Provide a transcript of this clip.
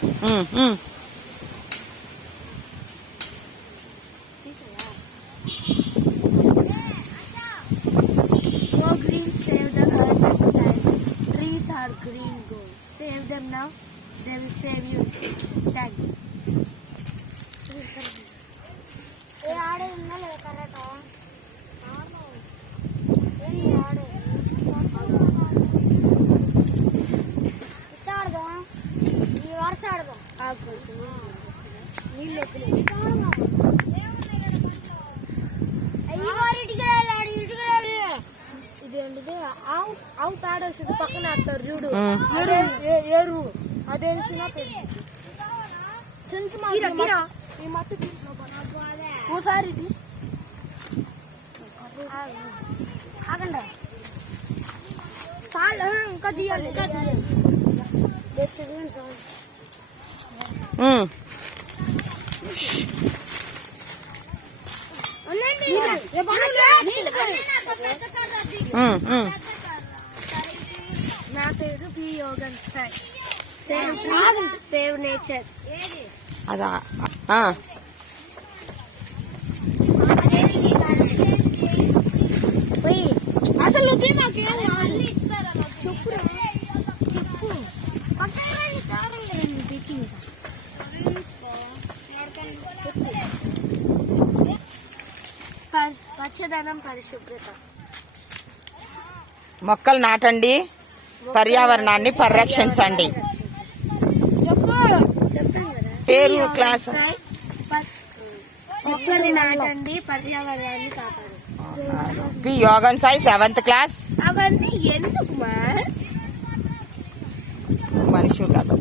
Go green, save the earth and planet. Trees are green gold. Save them now, they will save you. Thank you. ఏ ఆడే ఉన్నా లేదా correct ఆడే ఇట్లా ఆడదాం ఈ వరుస ఆడదాం నీళ్ళు ఇదేంటిది అవుట్ ఆడేసింది పక్కన ఆడతారు చూడు ఏరు అదే ఈ మత్తు ఓసారి ఆగండి సార్ ఇంకా తీయాలి ఇంకా తీయాలి నా పేరు P Yogan Sai save nature అదా అసలు నువ్వు మాకేం చెప్పు చెప్పు పచ్చదనం పరిశుభ్రత మొక్కలు నాటండి, పర్యావరణాన్ని పరిరక్షించండి. పేరు క్లాస్ మొక్కలు నాటండి, పర్యావరణాన్ని కాపాడు. P Yogan Sai 7th class. అవన్నీ ఎందుకు మనిషి కదా.